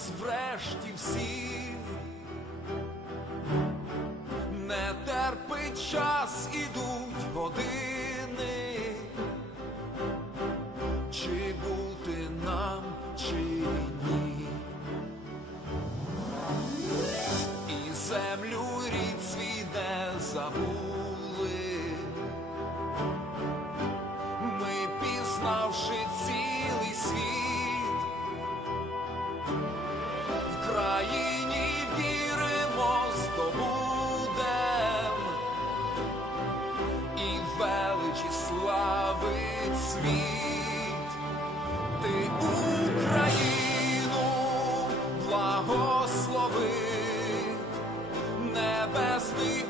Покайтесь врешті всі, не терпить час, ідуть години, чи бути нам, чи ні, і землю рід свій не забудь. благослови небесний.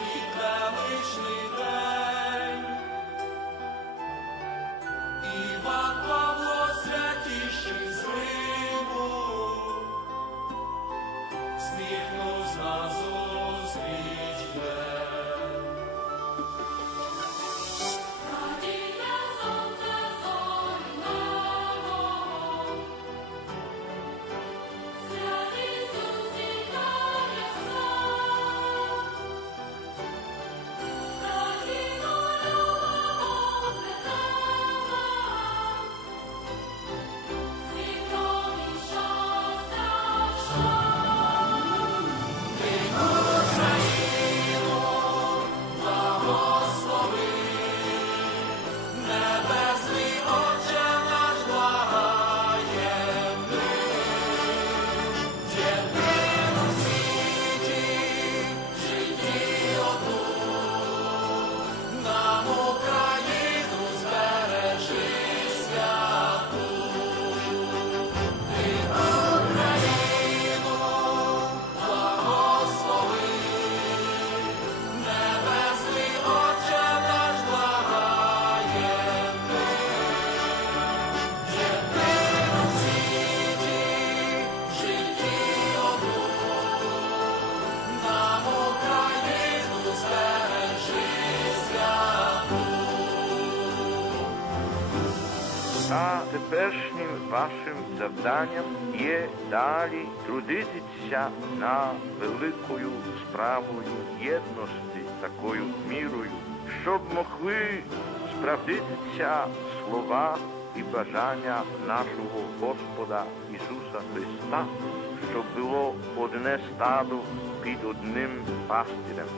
Наші кравичні. А теперішнім вашим завданням є далі трудитися на великою справою єдності, такою мірою, щоб могли справдитися слова і бажання нашого Господа Ісуса Христа, щоб було одне стадо під одним пастирем.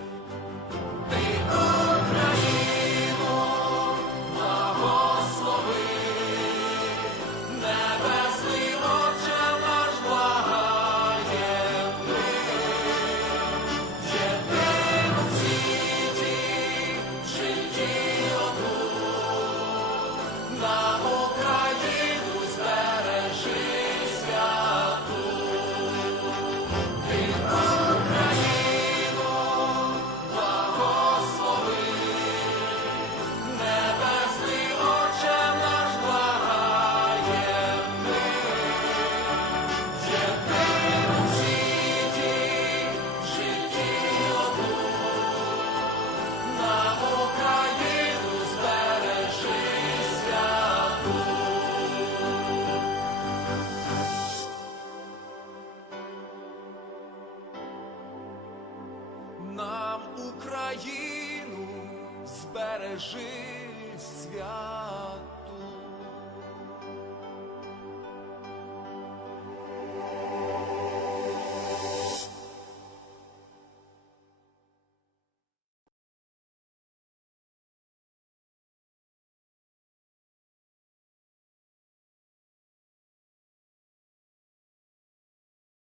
лежить свят.